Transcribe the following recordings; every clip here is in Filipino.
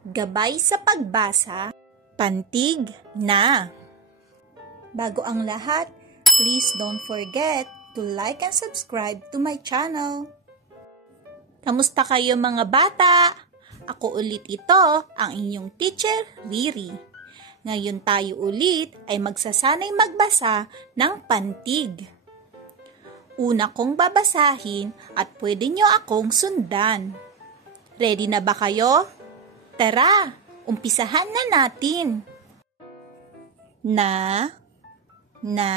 Gabay sa pagbasa, pantig na! Bago ang lahat, please don't forget to like and subscribe to my channel. Kamusta kayo mga bata? Ako ulit ito, ang inyong teacher, Riri. Ngayon tayo ulit ay magsasanay magbasa ng pantig. Una kong babasahin at pwede nyo akong sundan. Ready na ba kayo? Tara, umpisahan na natin. Na, na,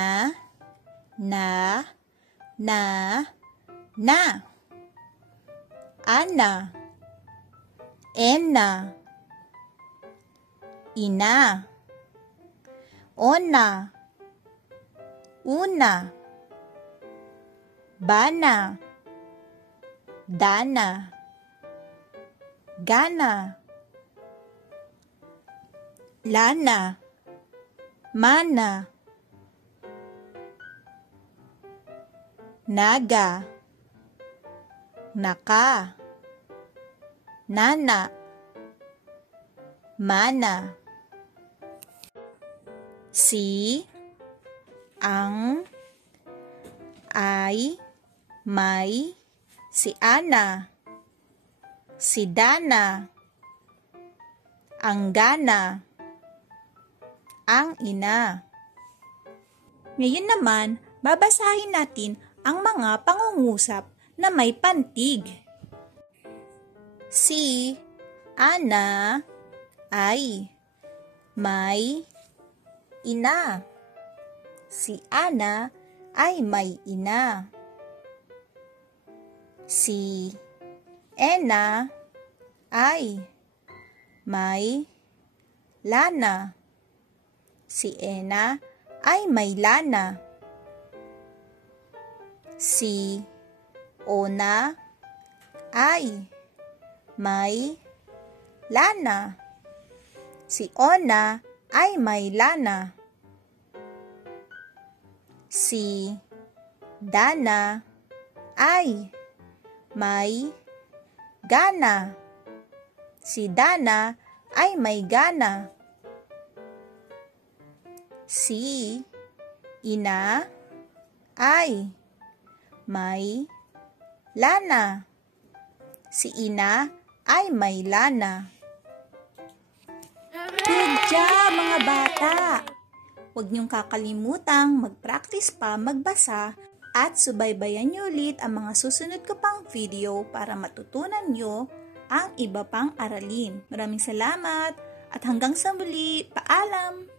na, ana, ena, ina, ona, una, bana, dana, gana, lana, mana, naga, naka, nana, mana. Si, ang, ay, may, si Ana, si Dana, ang gana, ang ina. Ngayon naman, babasahin natin ang mga pangungusap na may pantig. Si Ana ay may ina. Si Ana ay may ina. Si Ena ay may lana. Si Ena ay may lana. Si Ona ay may lana. Si Ona ay may lana. Si Dana ay may gana. Si Dana ay may gana. Si Ina ay may lana. Si Ina ay may lana. Good job mga bata! Huwag niyong kakalimutang mag-practice pa magbasa at subaybayan niyo ulit ang mga susunod ko pang video para matutunan niyo ang iba pang aralin. Maraming salamat at hanggang sa muli, paalam!